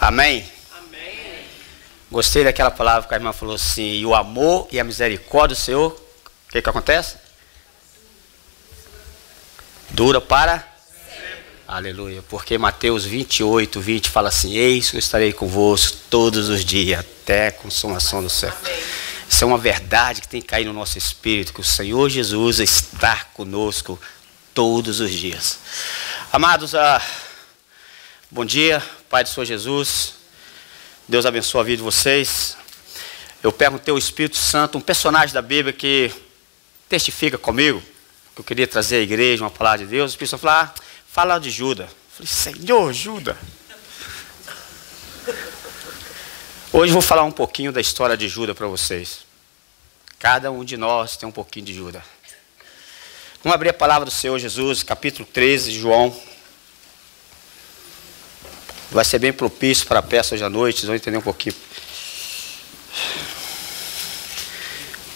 Amém? Amém. Gostei daquela palavra que a irmã falou assim, e o amor e a misericórdia do Senhor, o que acontece? Dura para? Sempre. Aleluia, porque Mateus 28, 20 fala assim, eis que eu estarei convosco todos os dias, até a consumação do século. Isso é uma verdade que tem que cair no nosso espírito, que o Senhor Jesus está conosco todos os dias. Amados, bom dia, Pai do Senhor Jesus, Deus abençoe a vida de vocês. Eu perguntei ao Espírito Santo, um personagem da Bíblia que testifica comigo, que eu queria trazer à igreja uma palavra de Deus. O Espírito Santo falou, fala de Judas. Eu falei, Senhor, Judas. Hoje eu vou falar um pouquinho da história de Judas para vocês. Cada um de nós tem um pouquinho de Judas. Vamos abrir a palavra do Senhor Jesus, capítulo 13 de João. Vai ser bem propício para a peça hoje à noite, vocês vão entender um pouquinho.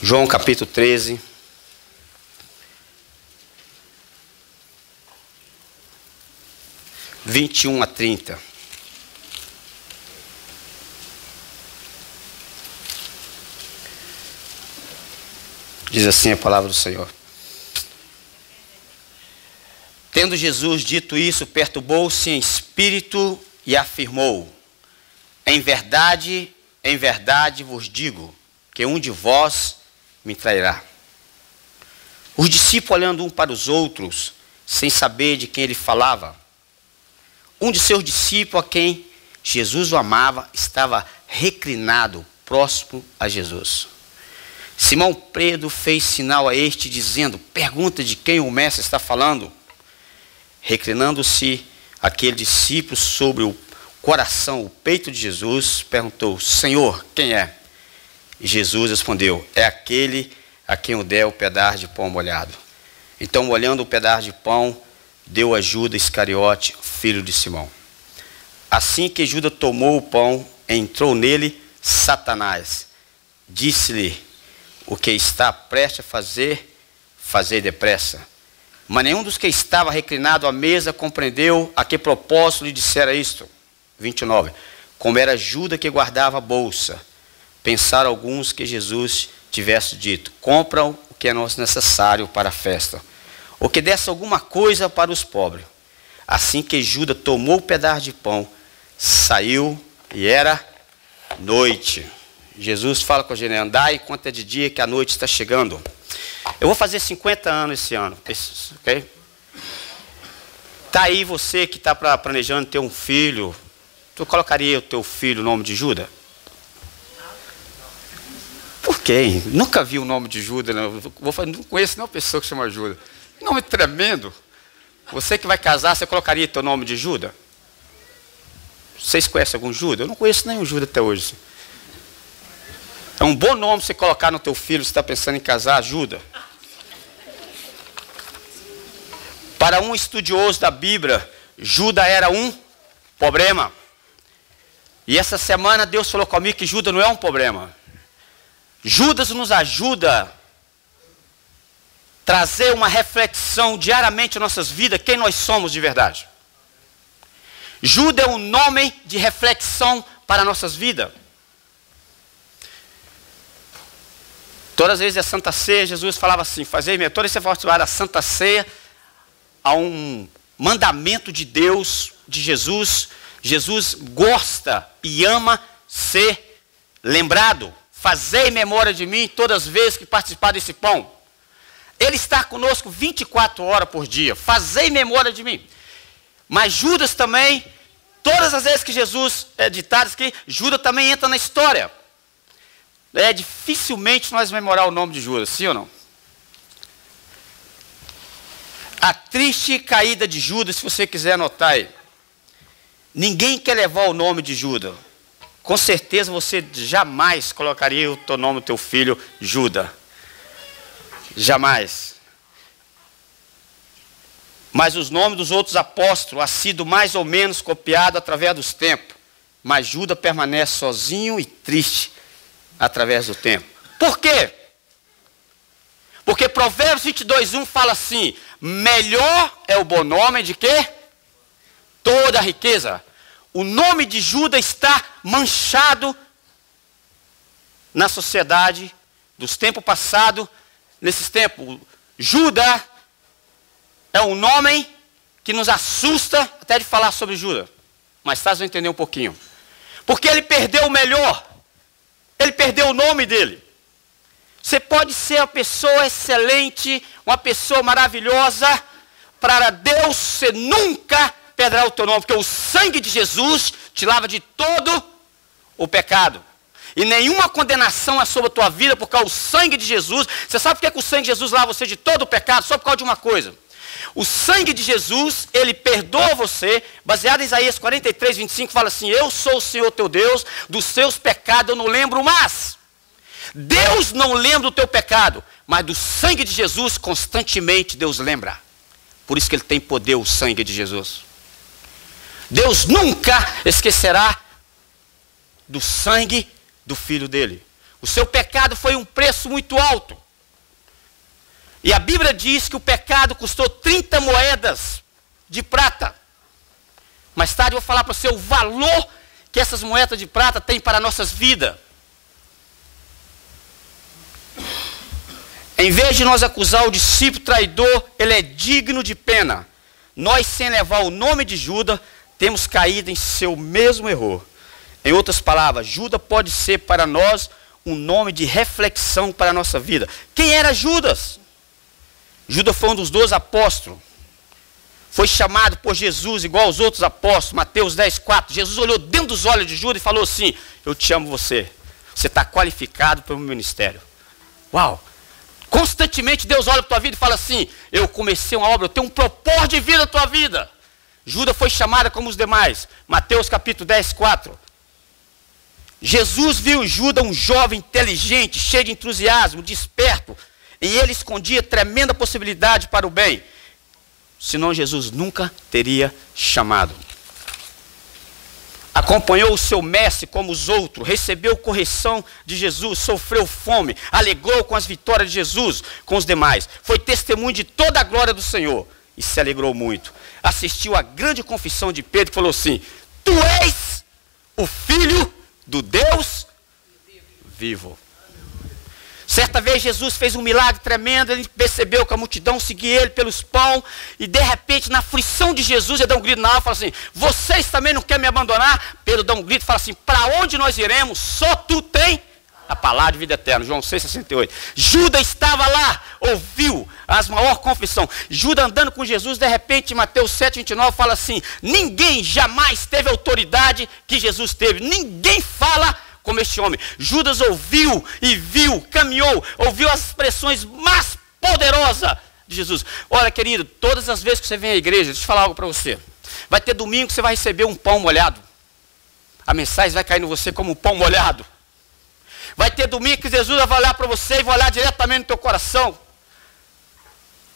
João capítulo 13. De 21 a 30. Diz assim a palavra do Senhor. Tendo Jesus dito isso, perturbou-se em espírito e afirmou, em verdade vos digo, que um de vós me trairá. Os discípulos olhando um para os outros, sem saber de quem ele falava. Um de seus discípulos, a quem Jesus o amava, estava reclinado, próximo a Jesus. Simão Pedro fez sinal a este, dizendo, pergunta de quem o mestre está falando. Reclinando-se aquele discípulo sobre o coração, o peito de Jesus, perguntou, Senhor, quem é? E Jesus respondeu, é aquele a quem eu der o pedaço de pão molhado. Então, molhando o pedaço de pão, deu a Judas Iscariote, filho de Simão. Assim que Judas tomou o pão, entrou nele Satanás. Disse-lhe, o que está prestes a fazer, fazei depressa. Mas nenhum dos que estava reclinado à mesa compreendeu a que propósito lhe dissera isto. 29. Como era Judas que guardava a bolsa, pensaram alguns que Jesus tivesse dito, compram o que é necessário para a festa, ou que desse alguma coisa para os pobres. Assim que Judas tomou o pedaço de pão, saiu e era noite. Jesus fala com a gente, andai enquanto é de dia que a noite está chegando. Eu vou fazer 50 anos esse ano, ok? Tá aí você que está planejando ter um filho, tu colocaria o teu filho o nome de Judas? Por quê? Nunca vi o nome de Judas, não conheço nenhuma pessoa que chama Judas. Que nome tremendo. Você que vai casar, você colocaria teu nome de Judas? Vocês conhecem algum Judas? Eu não conheço nenhum Judas até hoje. É um bom nome você colocar no teu filho, você está pensando em casar, Judas. Para um estudioso da Bíblia, Judas era um problema. E essa semana Deus falou comigo que Judas não é um problema. Judas nos ajuda a trazer uma reflexão diariamente em nossas vidas, quem nós somos de verdade. Judas é um nome de reflexão para nossas vidas. Todas as vezes a Santa Ceia, Jesus falava assim, toda essa participar da Santa Ceia, há um mandamento de Deus, de Jesus. Jesus gosta e ama ser lembrado. Fazei memória de mim todas as vezes que participar desse pão. Ele está conosco 24 horas por dia. Fazei memória de mim. Mas Judas também, todas as vezes que Jesus é ditado aqui, Judas também entra na história. Dificilmente nós memorar o nome de Judas, sim ou não? A triste caída de Judas, se você quiser anotar aí. Ninguém quer levar o nome de Judas. Com certeza você jamais colocaria o teu nome do teu filho Judas. Jamais. Mas os nomes dos outros apóstolos han sido mais ou menos copiados através dos tempos. Mas Judas permanece sozinho e triste através do tempo. Por quê? Porque Provérbios 22:1 fala assim, melhor é o bom nome de quê? Toda a riqueza. o nome de Judas está manchado na sociedade dos tempos passados, nesses tempos. Judas é um nome que nos assusta até de falar sobre Judas. Mas vocês vão entender um pouquinho. Porque ele perdeu o melhor. Ele perdeu o nome dele. Você pode ser uma pessoa excelente, uma pessoa maravilhosa. Para Deus, você nunca perderá o teu nome. Porque o sangue de Jesus te lava de todo o pecado. E nenhuma condenação é sobre a tua vida por causa do sangue de Jesus. Você sabe por que o sangue de Jesus lava você de todo o pecado? Só por causa de uma coisa. O sangue de Jesus, ele perdoa você, baseado em Isaías 43, 25, fala assim: eu sou o Senhor teu Deus, dos seus pecados eu não lembro mais. Deus não lembra do teu pecado, mas do sangue de Jesus constantemente Deus lembra. Por isso que ele tem poder, o sangue de Jesus. Deus nunca esquecerá do sangue do Filho dele. O seu pecado foi um preço muito alto. E a Bíblia diz que o pecado custou 30 moedas de prata. Mais tarde eu vou falar para você o valor que essas moedas de prata têm para nossas vidas. Em vez de nós acusar o discípulo traidor, ele é digno de pena. Nós, sem levar o nome de Judas, temos caído em seu mesmo erro. Em outras palavras, Judas pode ser para nós um nome de reflexão para a nossa vida. Quem era Judas? Judas foi um dos 12 apóstolos. Foi chamado por Jesus igual aos outros apóstolos. Mateus 10, 4. Jesus olhou dentro dos olhos de Judas e falou assim: eu te amo você. Você está qualificado para o meu ministério. Uau! Constantemente Deus olha para a tua vida e fala assim: eu comecei uma obra, eu tenho um propósito de vida na tua vida. Judas foi chamado como os demais. Mateus capítulo 10, 4. Jesus viu em Judas um jovem inteligente, cheio de entusiasmo, desperto. E ele escondia tremenda possibilidade para o bem. Senão Jesus nunca teria chamado. Acompanhou o seu mestre como os outros, recebeu correção de Jesus, sofreu fome, alegrou com as vitórias de Jesus, com os demais. Foi testemunho de toda a glória do Senhor e se alegrou muito. Assistiu à grande confissão de Pedro e falou assim: tu és o Filho do Deus vivo. Certa vez Jesus fez um milagre tremendo, ele percebeu que a multidão seguia ele pelos pão, e de repente, na aflição de Jesus, ele dá um grito na alma e fala assim: vocês também não querem me abandonar? Pedro dá um grito e fala assim: para onde nós iremos? Só tu tem a palavra de vida eterna. João 6,68. Judas estava lá, ouviu as maiores confissões. Judas andando com Jesus, de repente, Mateus 7,29 fala assim: ninguém jamais teve a autoridade que Jesus teve. Ninguém fala como este homem. Judas ouviu e viu, caminhou, ouviu as expressões mais poderosas de Jesus. Olha, querido, todas as vezes que você vem à igreja, deixa eu falar algo para você. Vai ter domingo que você vai receber um pão molhado. A mensagem vai cair em você como um pão molhado. Vai ter domingo que Jesus vai olhar para você e vai olhar diretamente no teu coração.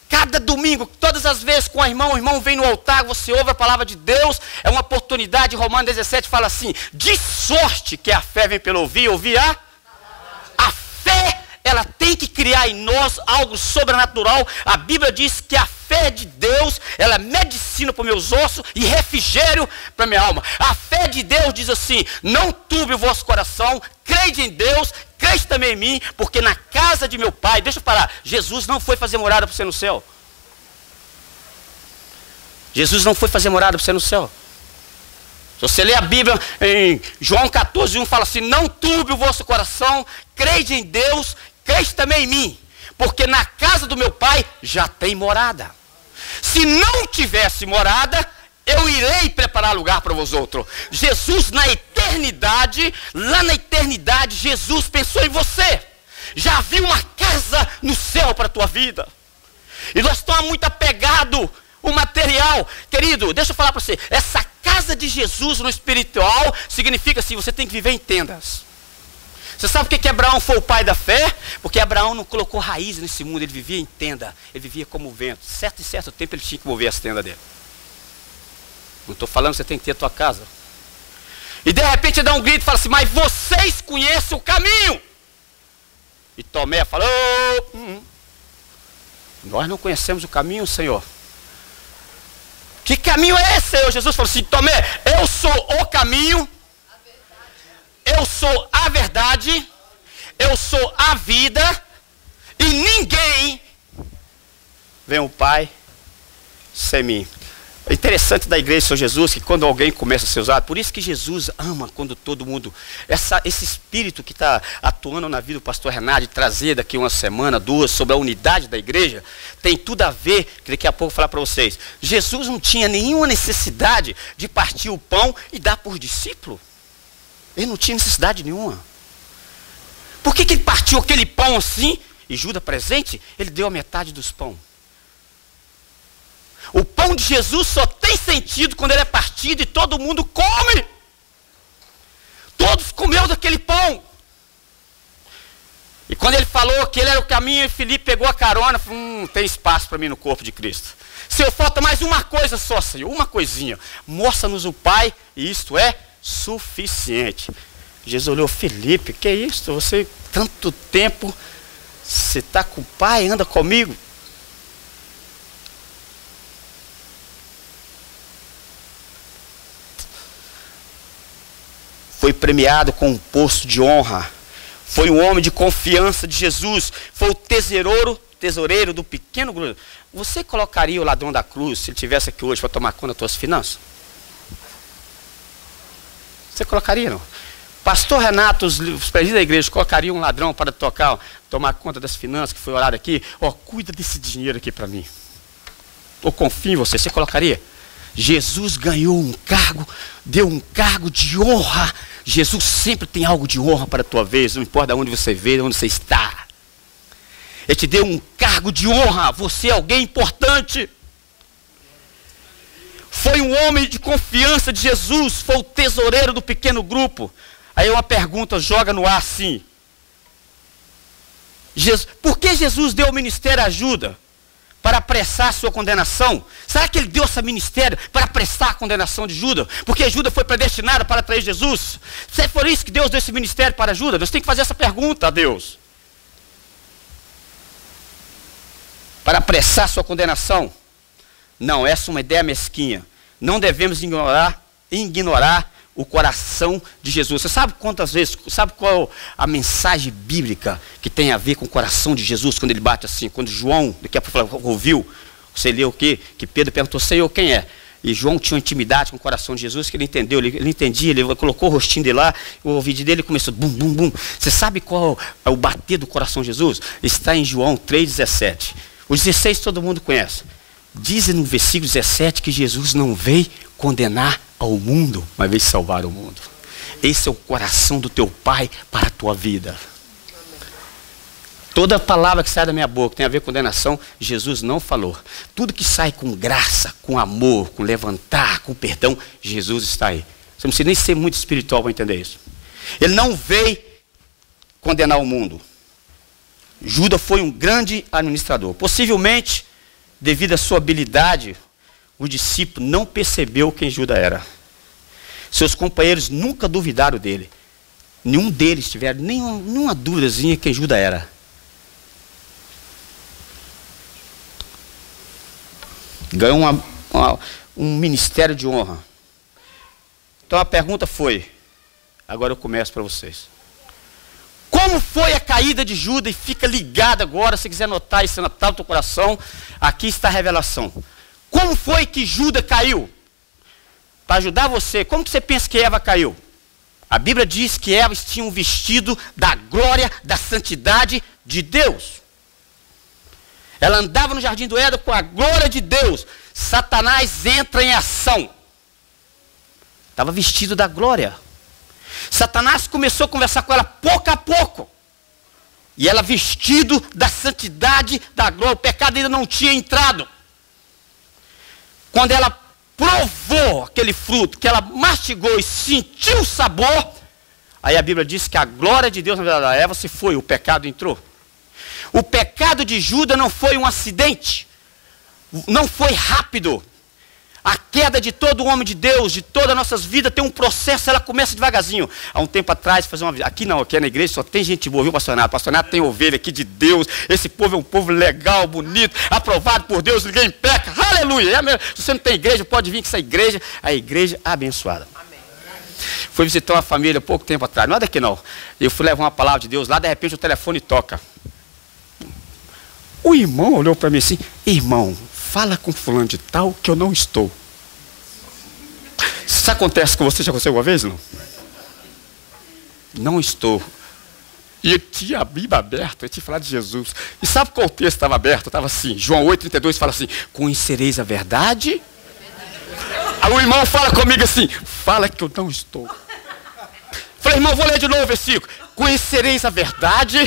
Cada domingo, todas as vezes com o irmão vem no altar, você ouve a palavra de Deus, é uma oportunidade. Romanos 17 fala assim: de sorte que a fé vem pelo ouvir, ouvir a fé, ela tem que criar em nós algo sobrenatural. A Bíblia diz que a fé de Deus, ela é medicina para os meus ossos e refrigério para a minha alma. A fé de Deus diz assim: não turbe o vosso coração, crede em Deus, crede também em mim, porque na casa de meu pai, deixa eu parar, Jesus não foi fazer morada para você no céu. Jesus não foi fazer morada para você no céu. Se você ler a Bíblia em João 14, 1, fala assim: não turbe o vosso coração, crede em Deus, crede também em mim, porque na casa do meu pai já tem morada. Se não tivesse morada, eu irei preparar lugar para vós outros. Jesus na eternidade, lá na eternidade, Jesus pensou em você. Já viu uma casa no céu para a tua vida. E nós estamos muito apegados ao material. Querido, deixa eu falar para você. Essa casa de Jesus no espiritual significa assim: você tem que viver em tendas. Você sabe por que Abraão foi o pai da fé? Porque Abraão não colocou raiz nesse mundo, ele vivia em tenda, ele vivia como o vento. Certo e certo tempo ele tinha que mover as tendas dele. Não estou falando que você tem que ter a tua casa. E de repente ele dá um grito e fala assim: mas vocês conhecem o caminho. E Tomé falou: nós não conhecemos o caminho, Senhor. Que caminho é esse, Senhor? Jesus falou assim, Tomé, eu sou o caminho, eu sou a verdade, eu sou a vida, e ninguém vem ao Pai sem mim. É interessante da igreja do Senhor Jesus que quando alguém começa a ser usado, por isso que Jesus ama quando todo mundo, esse espírito que está atuando na vida do pastor Renato, de trazer daqui uma semana, duas, sobre a unidade da igreja, tem tudo a ver, que daqui a pouco eu vou falar para vocês. Jesus não tinha nenhuma necessidade de partir o pão e dar por discípulo. Ele não tinha necessidade nenhuma. Por que ele partiu aquele pão assim, e Judas presente, ele deu a metade dos pães? O pão de Jesus só tem sentido quando ele é partido e todo mundo come. Todos comeram daquele pão. E quando ele falou que ele era o caminho, Filipe pegou a carona, falou, tem espaço para mim no corpo de Cristo. Senhor, falta mais uma coisa só, Senhor, uma coisinha. Mostra-nos o Pai e isto é suficiente. Jesus olhou, Filipe, que é isso? Você, tanto tempo, você está com o Pai, anda comigo. Foi premiado com um posto de honra. Foi um homem de confiança de Jesus. Foi o tesoureiro do pequeno grupo. Você colocaria o ladrão da cruz, se ele estivesse aqui hoje para tomar conta das suas finanças? Você colocaria, não? Pastor Renato, os presidentes da igreja colocariam um ladrão para tomar conta das finanças, que foi orado aqui. Cuida desse dinheiro aqui para mim. Eu confio em você. Você colocaria? Jesus ganhou um cargo, deu um cargo de honra. Jesus sempre tem algo de honra para a tua vez, não importa de onde você veio, onde você está. Ele te deu um cargo de honra, você é alguém importante. Foi um homem de confiança de Jesus, foi o tesoureiro do pequeno grupo. Aí uma pergunta joga no ar assim. Por que Jesus deu o ministério ajuda? Para apressar a sua condenação? Será que ele deu esse ministério para apressar a condenação de Judas? Porque Judas foi predestinado para trair Jesus? Se for isso que Deus deu esse ministério para Judas, Deus tem que fazer essa pergunta a Deus. Para apressar a sua condenação? Não, essa é uma ideia mesquinha. Não devemos ignorar o coração de Jesus. Você sabe quantas vezes, sabe qual a mensagem bíblica que tem a ver com o coração de Jesus, quando ele bate assim, quando João, daqui a pouco ouviu, você leu o quê? Que Pedro perguntou, Senhor, quem é? E João tinha uma intimidade com o coração de Jesus, que ele entendeu, ele entendia, ele colocou o rostinho dele lá, o ouvido dele começou, bum, bum, bum. Você sabe qual é o bater do coração de Jesus? Está em João 3,17. O 16 todo mundo conhece. Diz no versículo 17 que Jesus não veio condenar ao mundo, mas veio salvar o mundo. Esse é o coração do teu Pai para a tua vida. Toda palavra que sai da minha boca tem a ver com condenação, Jesus não falou. Tudo que sai com graça, com amor, com levantar, com perdão, Jesus está aí. Você não precisa nem ser muito espiritual para entender isso. Ele não veio condenar o mundo. Judas foi um grande administrador. Possivelmente, devido à sua habilidade, o discípulo não percebeu quem Judas era. Seus companheiros nunca duvidaram dele. Nenhum deles tiveram nenhuma dúvidazinha quem Judas era. Ganhou um ministério de honra. Então a pergunta foi, agora eu começo para vocês. Como foi a caída de Judas? E fica ligado agora, se quiser anotar isso, anotar no teu coração, aqui está a revelação. Como foi que Judas caiu? Para ajudar você, como que você pensa que Eva caiu? A Bíblia diz que Eva tinha um vestido da glória, da santidade de Deus. Ela andava no jardim do Éden com a glória de Deus. Satanás entra em ação. Estava vestido da glória. Satanás começou a conversar com ela pouco a pouco. E ela vestido da santidade, da glória. O pecado ainda não tinha entrado. Quando ela provou aquele fruto, que ela mastigou e sentiu o sabor, aí a Bíblia diz que a glória de Deus na vida da Eva se foi, o pecado entrou. O pecado de Judas não foi um acidente, não foi rápido. A queda de todo homem de Deus, de todas as nossas vidas, tem um processo, ela começa devagarzinho. Há um tempo atrás, aqui não, aqui na igreja só tem gente boa, viu, pastor Renato? Pastor Renato tem ovelha aqui de Deus. Esse povo é um povo legal, bonito, aprovado por Deus, ninguém peca. Aleluia! Se você não tem igreja, pode vir que essa igreja, a igreja abençoada. Amém. Fui visitar uma família pouco tempo atrás, não é daqui não. Eu fui levar uma palavra de Deus lá, de repente o telefone toca. O irmão olhou para mim assim: irmão, fala com fulano de tal que eu não estou. Isso acontece com você? Já aconteceu alguma vez? Não? Não estou. E eu tinha a Bíblia aberta, eu tinha falado de Jesus. E sabe qual o texto estava aberto? Estava assim, João 8,32 fala assim: conhecereis a verdade? Aí o irmão fala comigo assim: fala que eu não estou. Falei: irmão, vou ler de novo o versículo. Conhecereis a verdade?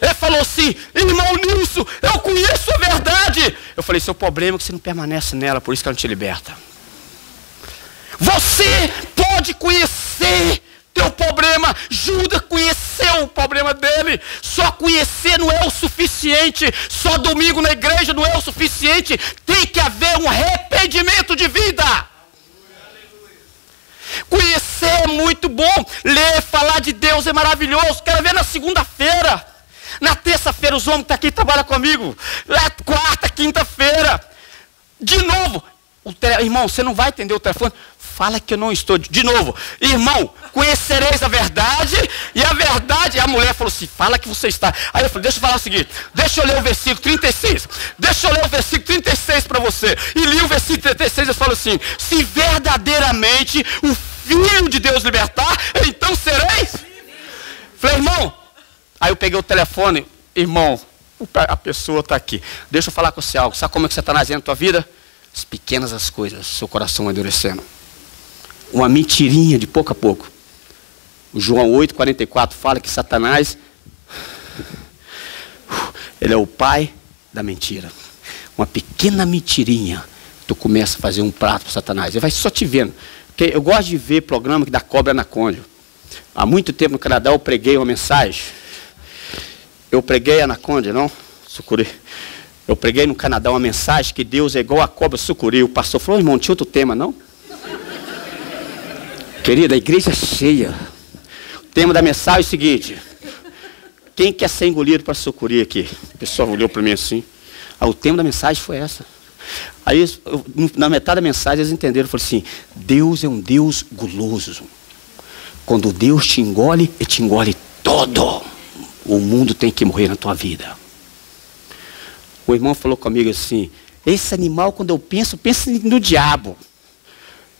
Ele falou assim: irmão Nilson, eu conheço a verdade. Eu falei: seu problema é que você não permanece nela, por isso que ela não te liberta. Você pode conhecer teu problema. Judas conheceu o problema dele. Só conhecer não é o suficiente. Só domingo na igreja não é o suficiente. Tem que haver um arrependimento de vida. Conhecer é muito bom. Ler, falar de Deus é maravilhoso. Quero ver na segunda-feira. Na terça-feira os homens que estão aqui trabalham comigo. Na quarta, quinta-feira. De novo. Irmão, você não vai atender o telefone. Fala que eu não estou. De novo. Irmão, conhecereis a verdade. E a verdade, a mulher falou assim: fala que você está. Aí eu falei: deixa eu falar o seguinte. Deixa eu ler o versículo 36. Deixa eu ler o versículo 36 para você. E li o versículo 36 e falo assim: se verdadeiramente o Filho de Deus libertar, então sereis. Falei: irmão. Aí eu peguei o telefone. Irmão, a pessoa está aqui. Deixa eu falar com você algo. Sabe como é que Satanás entra na tua vida? As pequenas as coisas, seu coração endurecendo. Uma mentirinha de pouco a pouco. O João 8,44 fala que Satanás, ele é o pai da mentira. Uma pequena mentirinha, tu começa a fazer um prato para Satanás. Ele vai só te vendo. Porque eu gosto de ver programa que dá cobra na cônjuge. Há muito tempo no Canadá eu preguei uma mensagem. Eu preguei anaconda, não? Sucuri. Eu preguei no Canadá uma mensagem que Deus é igual a cobra sucuri. O pastor falou: irmão, não tinha outro tema, não? Querida, a igreja é cheia. O tema da mensagem é o seguinte: quem quer ser engolido para sucuri aqui? O pessoal olhou para mim assim. O tema da mensagem foi essa. Aí, na metade da mensagem, eles entenderam. Falaram assim: Deus é um Deus guloso. Quando Deus te engole, Ele te engole todo. O mundo tem que morrer na tua vida. O irmão falou comigo assim: esse animal, quando eu penso no diabo.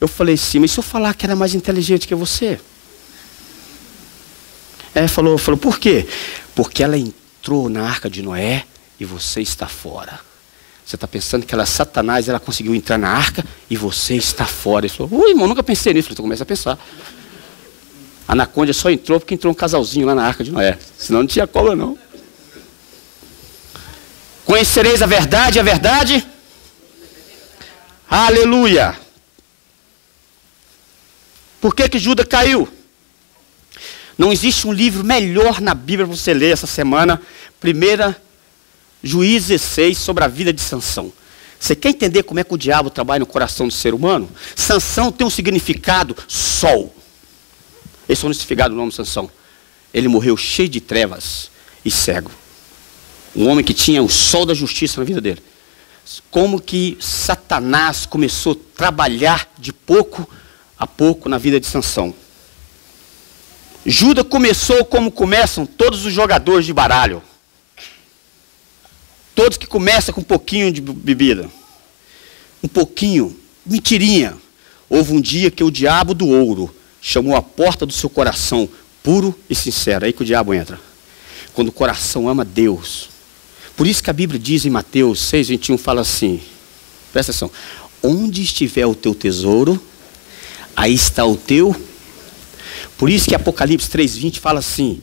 Eu falei assim: mas se eu falar que era mais inteligente que você? Falou, por quê? Porque ela entrou na arca de Noé e você está fora. Você está pensando que ela é Satanás, ela conseguiu entrar na arca e você está fora. Ele falou: irmão, nunca pensei nisso. Eu falei: então começa a pensar. A anaconda só entrou porque entrou um casalzinho lá na arca de Noé. Senão não tinha cobra, não. Conhecereis a verdade, a verdade. Aleluia. Por que Judas caiu? Não existe um livro melhor na Bíblia para você ler essa semana. 1 Juízes 16, sobre a vida de Sansão. Você quer entender como é que o diabo trabalha no coração do ser humano? Sansão tem um significado: sol. Esse é o significado do nome de Sansão. Ele morreu cheio de trevas e cego. Um homem que tinha o sol da justiça na vida dele. Como que Satanás começou a trabalhar de pouco a pouco na vida de Sansão. Judas começou como começam todos os jogadores de baralho. Todos que começam com um pouquinho de bebida. Um pouquinho, mentirinha. Houve um dia que o diabo do ouro chamou a porta do seu coração puro e sincero. Aí que o diabo entra. Quando o coração ama Deus. Por isso que a Bíblia diz em Mateus 6,21, fala assim, presta atenção: onde estiver o teu tesouro, aí está o teu. Por isso que Apocalipse 3,20 fala assim: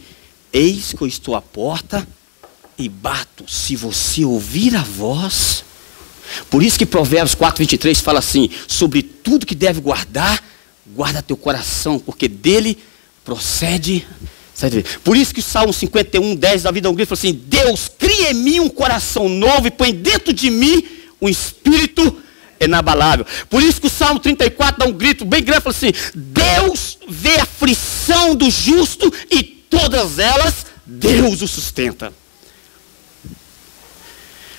eis que eu estou à porta e bato, se você ouvir a voz. Por isso que Provérbios 4,23 fala assim: sobre tudo que deve guardar, guarda teu coração, porque dele procede. Por isso que o Salmo 51:10 da vida um grito fala assim: Deus, cria em mim um coração novo e põe dentro de mim um espírito inabalável. Por isso que o Salmo 34 dá um grito bem grande, fala assim: Deus vê a aflição do justo e todas elas Deus o sustenta.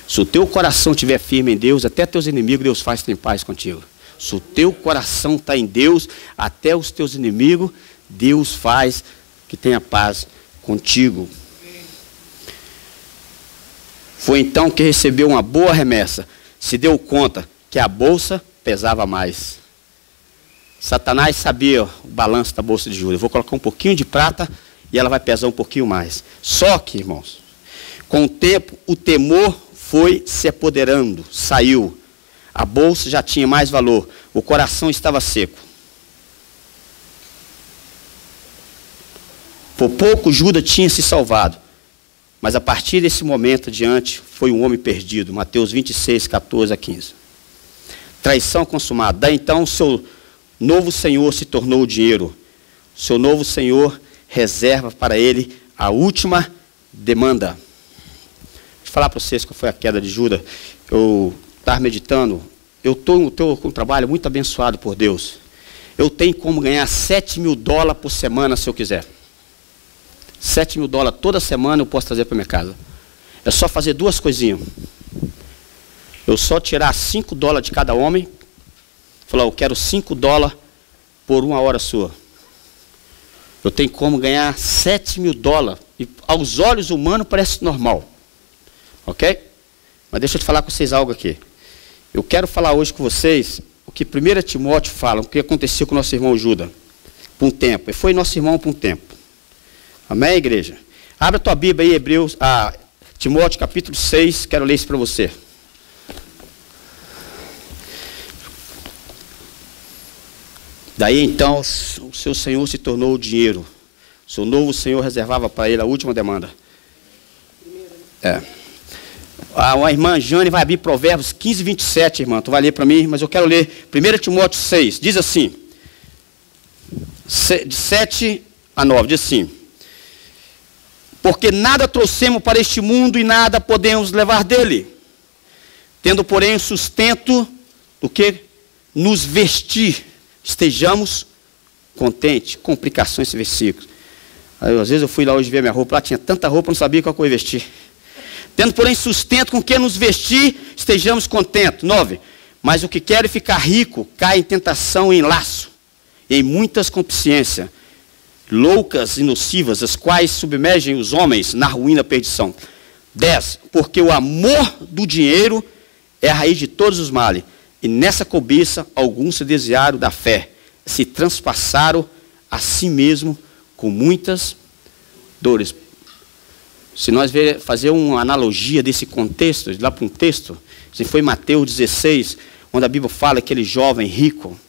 Se o teu coração estiver firme em Deus, até teus inimigos Deus faz ter paz contigo. Se o teu coração está em Deus, até os teus inimigos Deus faz que tenha paz contigo. Foi então que recebeu uma boa remessa. Se deu conta que a bolsa pesava mais. Satanás sabia o balanço da bolsa de Judas. Eu vou colocar um pouquinho de prata e ela vai pesar um pouquinho mais. Só que, irmãos, com o tempo, o temor foi se apoderando, saiu. A bolsa já tinha mais valor. O coração estava seco. Por pouco, Judas tinha se salvado. Mas a partir desse momento adiante, foi um homem perdido. Mateus 26, 14 a 15. Traição consumada. Daí então, seu novo senhor se tornou o dinheiro. Seu novo senhor reserva para ele a última demanda. Deixa eu falar para vocês qual foi a queda de Judas. Eu estava meditando. Eu estou com um trabalho muito abençoado por Deus. Eu tenho como ganhar $7.000 por semana se eu quiser. $7.000 toda semana eu posso trazer para minha casa. É só fazer duas coisinhas. Eu só tirar $5 de cada homem. Falar, eu quero $5 por 1 hora sua. Eu tenho como ganhar $7.000. E aos olhos humanos parece normal. Ok? Mas deixa eu te falar com vocês algo aqui. Eu quero falar hoje com vocês o que 1 Timóteo fala, o que aconteceu com o nosso irmão Judas. Por um tempo. Ele foi nosso irmão por um tempo. Amém, igreja? Abra a tua Bíblia aí, Timóteo capítulo 6, quero ler isso para você. Daí então, o seu senhor se tornou o dinheiro. O seu novo senhor reservava para ele a última demanda. A irmã Jane vai abrir Provérbios 15, 27, irmã. Tu vai ler para mim, mas eu quero ler 1 Timóteo 6. Diz assim, de 7 a 9, diz assim: porque nada trouxemos para este mundo e nada podemos levar dele, tendo, porém, sustento do que nos vestir, estejamos contentes. Complicações esse versículo. Aí, às vezes eu fui lá hoje ver minha roupa, lá tinha tanta roupa, eu não sabia qual que eu ia vestir. Tendo, porém, sustento com que nos vestir, estejamos contentes. 9. Mas o que quer ficar rico, cai em tentação e em laço, e em muitas concupiscências, loucas e nocivas, as quais submergem os homens na ruína e perdição. 10. Porque o amor do dinheiro é a raiz de todos os males, e nessa cobiça alguns se desviaram da fé, se transpassaram a si mesmo com muitas dores. Se nós fazer uma analogia desse contexto, lá para um texto, se foi Mateus 16, onde a Bíblia fala aquele jovem rico,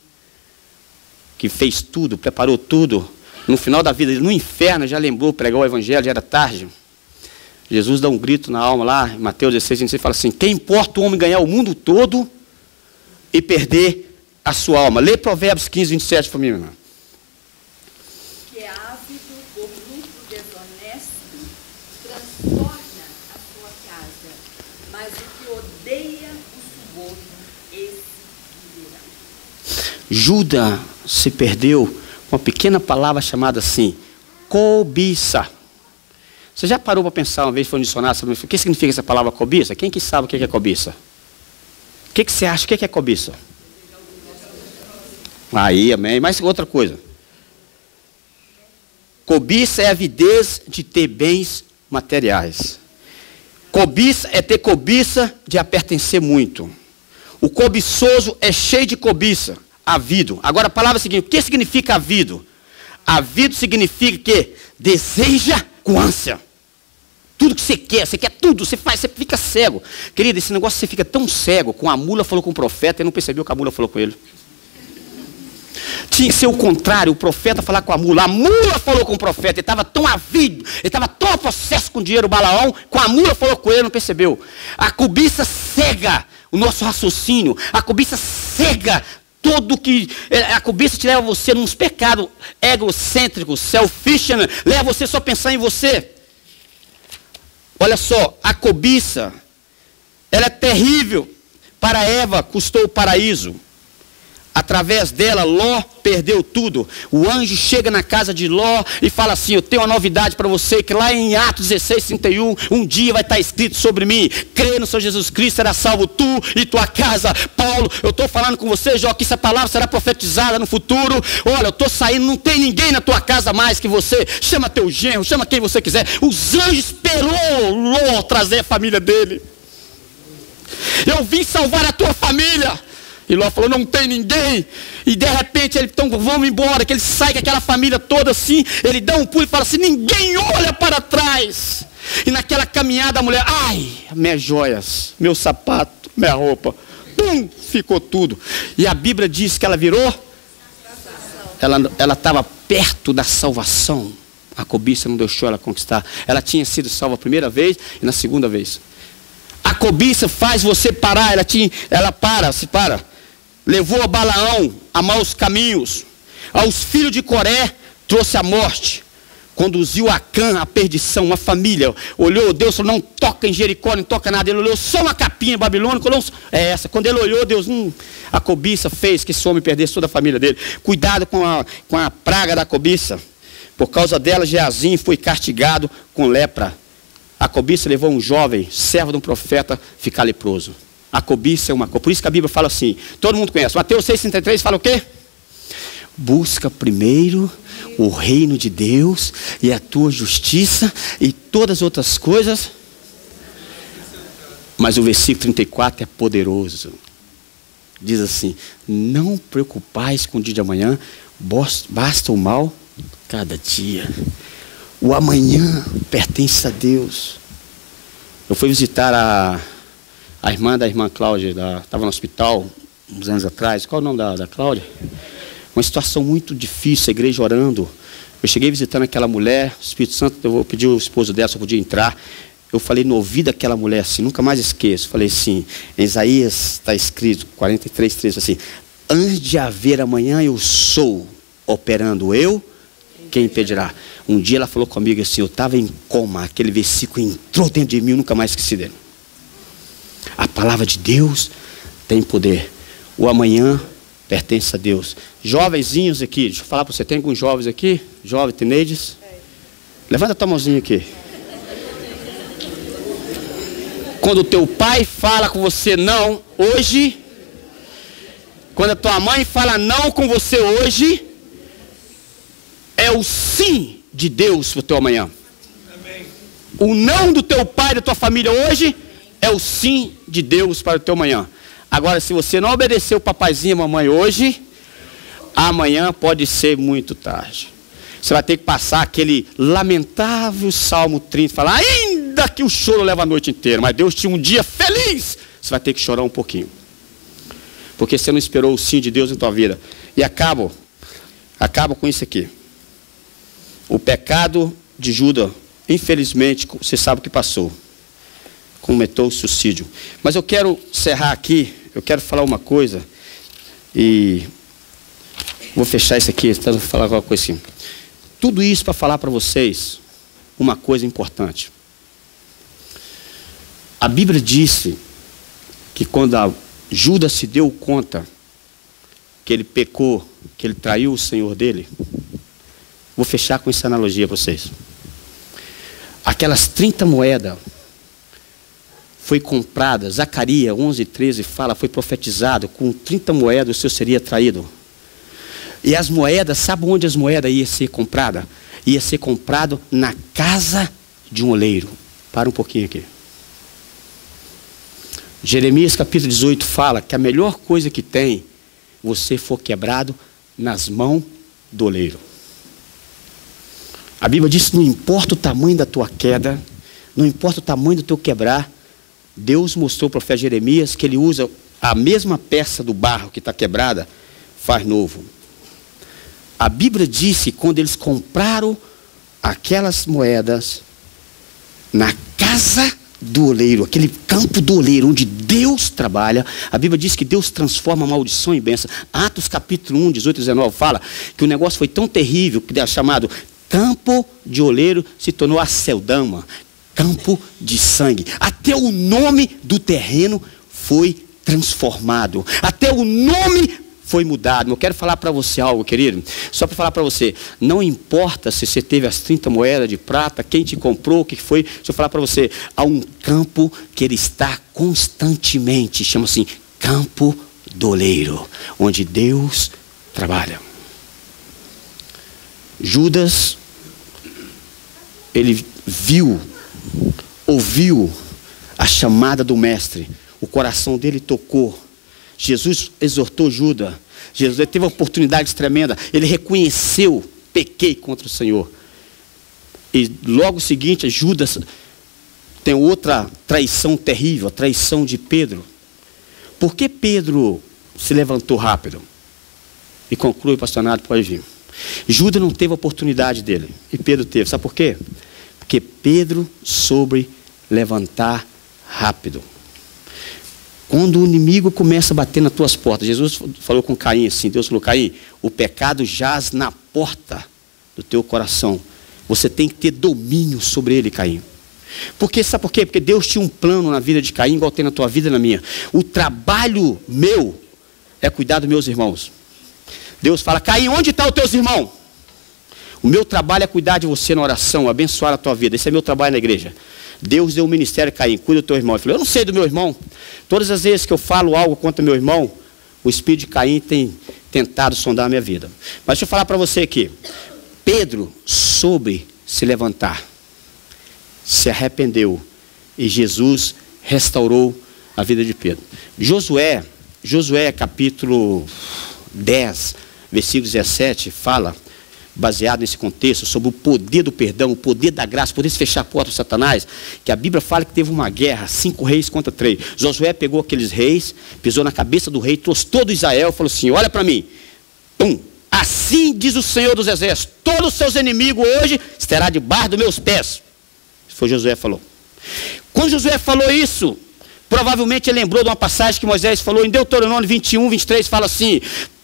que fez tudo, preparou tudo, no final da vida, no inferno, já lembrou, pregou o evangelho, já era tarde. Jesus dá um grito na alma lá, em Mateus 16, 26, fala assim: quem importa o homem ganhar o mundo todo e perder a sua alma? Lê Provérbios 15, 27 para mim, meu irmão. Que é ávido por lucro desonesto, transtorna a sua casa, mas o que odeia o suborno, esse viverá. Judas se perdeu. Uma pequena palavra chamada assim, cobiça. Você já parou para pensar uma vez, foi no dicionário, sobre o que significa essa palavra cobiça? Quem que sabe o que é cobiça? O que você acha? O que é cobiça? Aí, amém. Mas outra coisa. Cobiça é a avidez de ter bens materiais. Cobiça é ter cobiça de a pertencer muito. O cobiçoso é cheio de cobiça. Avido. Agora a palavra é a seguinte: o que significa avido? Avido significa que deseja com ânsia. Tudo que você quer tudo, você faz, você fica cego. Querido, esse negócio você fica tão cego, com a mula falou com o profeta e não percebeu que a mula falou com ele. Tinha que ser o contrário, o profeta falar com a mula falou com o profeta, ele estava tão avido, ele estava tão possesso com dinheiro, Balaão, com a mula falou com ele, não percebeu. A cobiça cega o nosso raciocínio, a cobiça cega tudo que a cobiça te leva a você nos pecados egocêntricos, selfish, leva você só a pensar em você. Olha só, a cobiça, ela é terrível, Para Eva custou o paraíso. Através dela, Ló perdeu tudo. O anjo chega na casa de Ló e fala assim: eu tenho uma novidade para você, que lá em Atos 16:31, um dia vai estar escrito sobre mim: crê no Senhor Jesus Cristo, será salvo tu e tua casa. Paulo, eu estou falando com você, Jó, que essa palavra será profetizada no futuro. Olha, eu estou saindo, não tem ninguém na tua casa mais que você. Chama teu genro, chama quem você quiser. Os anjos esperou Ló trazer a família dele. Eu vim salvar a tua família. E Ló falou: não tem ninguém. E de repente ele, então vamos embora. Que ele sai com aquela família toda assim. Ele dá um pulo e fala assim: ninguém olha para trás. E naquela caminhada a mulher: ai, minhas joias, meu sapato, minha roupa. Pum, ficou tudo. E a Bíblia diz que ela virou. Ela estava perto da salvação. A cobiça não deixou ela conquistar. Ela tinha sido salva a primeira vez e na segunda vez. A cobiça faz você parar. Ela para. Levou a Balaão a maus caminhos. Aos filhos de Coré trouxe a morte. Conduziu a Acã à perdição. Uma família olhou, Deus falou: não toca em Jericó, não toca nada. Ele olhou só uma capinha babilônica. É essa. Quando ele olhou, Deus, a cobiça fez que esse homem perdesse toda a família dele. Cuidado com a praga da cobiça. Por causa dela, Geazim foi castigado com lepra. A cobiça levou um jovem, servo de um profeta, ficar leproso. A cobiça é uma coisa. Por isso que a Bíblia fala assim, todo mundo conhece. Mateus 6,33 fala o quê? Busca primeiro o reino de Deus e a tua justiça e todas as outras coisas. Mas o versículo 34 é poderoso. Diz assim: não preocupais com o dia de amanhã, basta o mal cada dia. O amanhã pertence a Deus. Eu fui visitar a irmã da irmã Cláudia, estava no hospital uns anos atrás. Qual é o nome da Cláudia? Uma situação muito difícil, a igreja orando. Eu cheguei visitando aquela mulher, o Espírito Santo, eu vou pedir o esposo dela se eu podia entrar. Eu falei no ouvido daquela mulher assim, nunca mais esqueço. Falei assim, em Isaías está escrito, 43:3, assim: antes de haver amanhã eu sou, operando eu, quem impedirá? Um dia ela falou comigo assim, eu estava em coma, aquele versículo entrou dentro de mim, eu nunca mais esqueci dele. A palavra de Deus tem poder. O amanhã pertence a Deus. Jovenzinhos aqui, deixa eu falar para você, tem alguns jovens aqui? Jovens, teenagers? Levanta a tua mãozinha aqui. Quando o teu pai fala com você não hoje, quando a tua mãe fala não com você hoje, é o sim de Deus para o teu amanhã. Amém. O não do teu pai, da tua família hoje, é o sim de Deus para o teu amanhã. Agora, se você não obedecer o papaizinho e a mamãe hoje, amanhã pode ser muito tarde. Você vai ter que passar aquele lamentável Salmo 30, falar, ainda que o choro leva a noite inteira, mas Deus tinha um dia feliz. Você vai ter que chorar um pouquinho. Porque você não esperou o sim de Deus em tua vida. E acabo com isso aqui. O pecado de Judas, infelizmente, você sabe o que passou. Cometeu suicídio. Mas eu quero encerrar aqui, eu quero falar uma coisa, e vou fechar isso aqui, vou falar alguma coisa assim. Tudo isso para falar para vocês uma coisa importante. A Bíblia disse que quando Judas se deu conta que ele pecou, que ele traiu o Senhor dele, vou fechar com essa analogia para vocês. Aquelas 30 moedas foi comprada, Zacarias 11:13 fala, foi profetizado, com 30 moedas o Senhor seria traído. E as moedas, sabe onde as moedas iam ser compradas? Ia ser comprado na casa de um oleiro. Para um pouquinho aqui. Jeremias capítulo 18 fala que a melhor coisa que tem, você for quebrado nas mãos do oleiro. A Bíblia diz que não importa o tamanho da tua queda, não importa o tamanho do teu quebrar, Deus mostrou ao profeta Jeremias que ele usa a mesma peça do barro que está quebrada, faz novo. A Bíblia disse que quando eles compraram aquelas moedas na casa do oleiro, aquele campo do oleiro onde Deus trabalha, a Bíblia diz que Deus transforma a maldição em bênção. Atos capítulo 1, 18 e 19 fala que o negócio foi tão terrível que é chamado campo de oleiro, se tornou Aceldama, campo de sangue. Até o nome do terreno foi transformado. Até o nome foi mudado. Eu quero falar para você algo, querido. Só para falar para você, não importa se você teve as 30 moedas de prata, quem te comprou, o que foi. Deixa eu falar para você, há um campo que ele está constantemente, chama assim, campo do oleiro, onde Deus trabalha. Judas, ele ouviu a chamada do mestre, o coração dele tocou. Jesus exortou Judas, Jesus teve uma oportunidade tremenda, ele reconheceu, pequei contra o Senhor. E logo seguinte, Judas tem outra traição terrível, a traição de Pedro. Por que Pedro se levantou rápido? E conclui, pastor Nato, pode vir. Judas não teve a oportunidade dele, e Pedro teve. Sabe por quê? Porque Pedro soube levantar rápido. Quando o inimigo começa a bater nas tuas portas, Jesus falou com Caim assim, Deus falou, Caim, o pecado jaz na porta do teu coração. Você tem que ter domínio sobre ele, Caim. Porque, sabe por quê? Porque Deus tinha um plano na vida de Caim, igual tem na tua vida e na minha. O trabalho meu é cuidar dos meus irmãos. Deus fala, Caim, onde estão os teus irmãos? O meu trabalho é cuidar de você na oração, abençoar a tua vida. Esse é meu trabalho na igreja. Deus deu um ministério a Caim, cuida do teu irmão. Ele falou, eu não sei do meu irmão. Todas as vezes que eu falo algo contra meu irmão, o espírito de Caim tem tentado sondar a minha vida. Mas deixa eu falar para você aqui. Pedro soube se levantar, se arrependeu, e Jesus restaurou a vida de Pedro. Josué capítulo 10, versículo 17, fala, baseado nesse contexto, sobre o poder do perdão, o poder da graça, poder se fechar a porta do Satanás, que a Bíblia fala que teve uma guerra, 5 reis contra 3. Josué pegou aqueles reis, pisou na cabeça do rei, trouxe todo Israel e falou assim, olha para mim, assim diz o Senhor dos Exércitos, todos os seus inimigos hoje estará debaixo dos meus pés. Isso foi Josué falou. Quando Josué falou isso, provavelmente ele lembrou de uma passagem que Moisés falou em Deuteronômio 21, 23, fala assim,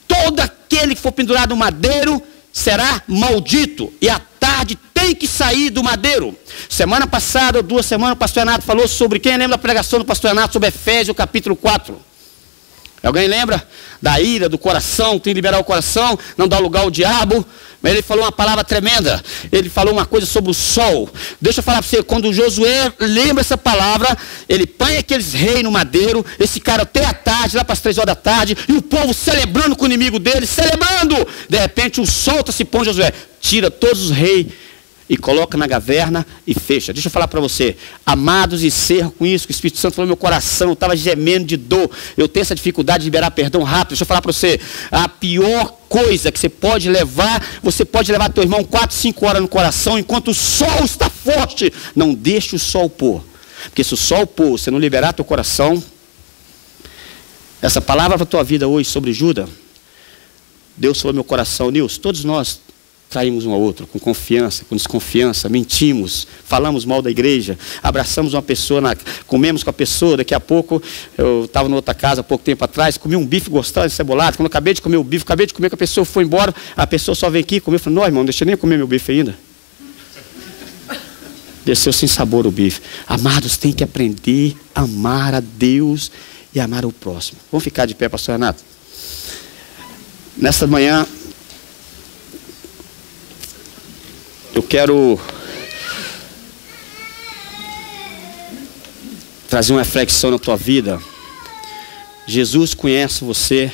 todo aquele que for pendurado no madeiro será maldito, e à tarde tem que sair do madeiro. Semana passada, ou 2 semanas, o pastor Renato falou sobre, quem lembra da pregação do pastor Renato sobre Efésios capítulo 4? Alguém lembra? Da ira, do coração, tem que liberar o coração, não dar lugar ao diabo. Mas ele falou uma palavra tremenda, ele falou uma coisa sobre o sol. Deixa eu falar para você, quando Josué lembra essa palavra, ele põe aqueles reis no madeiro, esse cara até a tarde, lá para as 3 horas da tarde, e o povo celebrando com o inimigo dele, celebrando. De repente o sol se põe, Josué, tira todos os reis e coloca na caverna e fecha. Deixa eu falar para você, amados, encerro com isso, que o Espírito Santo falou no meu coração, eu estava gemendo de dor, eu tenho essa dificuldade de liberar perdão rápido. Deixa eu falar para você, a pior coisa que você pode levar teu irmão 4, 5 horas no coração, enquanto o sol está forte. Não deixe o sol pôr, porque se o sol pôr, você não liberar teu coração. Essa palavra para a tua vida hoje sobre Judas, Deus falou no meu coração, Nilson, todos nós traímos um ao outro, com confiança, com desconfiança, mentimos, falamos mal da igreja, abraçamos uma pessoa, comemos com a pessoa, daqui a pouco, eu estava em outra casa há pouco tempo atrás, comi um bife gostoso, encebolado, quando eu acabei de comer o bife, acabei de comer, que a pessoa foi embora, a pessoa só veio aqui e comeu, eu falei, não, irmão, não deixa nem eu comer meu bife ainda. Desceu sem sabor o bife. Amados, tem que aprender a amar a Deus e amar o próximo. Vamos ficar de pé, pastor Renato? Nesta manhã, eu quero trazer uma reflexão na tua vida. Jesus conhece você.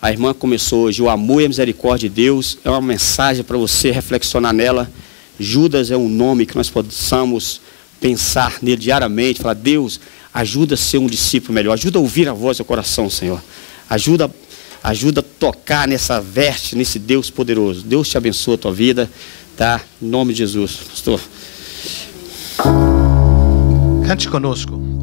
A irmã começou hoje, o amor e a misericórdia de Deus. É uma mensagem para você reflexionar nela. Judas é um nome que nós possamos pensar nele diariamente. Falar, Deus, ajuda a ser um discípulo melhor. Ajuda a ouvir a voz do coração, Senhor. Ajuda a tocar nessa veste, nesse Deus poderoso. Deus te abençoe a tua vida. Tá? Em nome de Jesus, pastor. Cante conosco.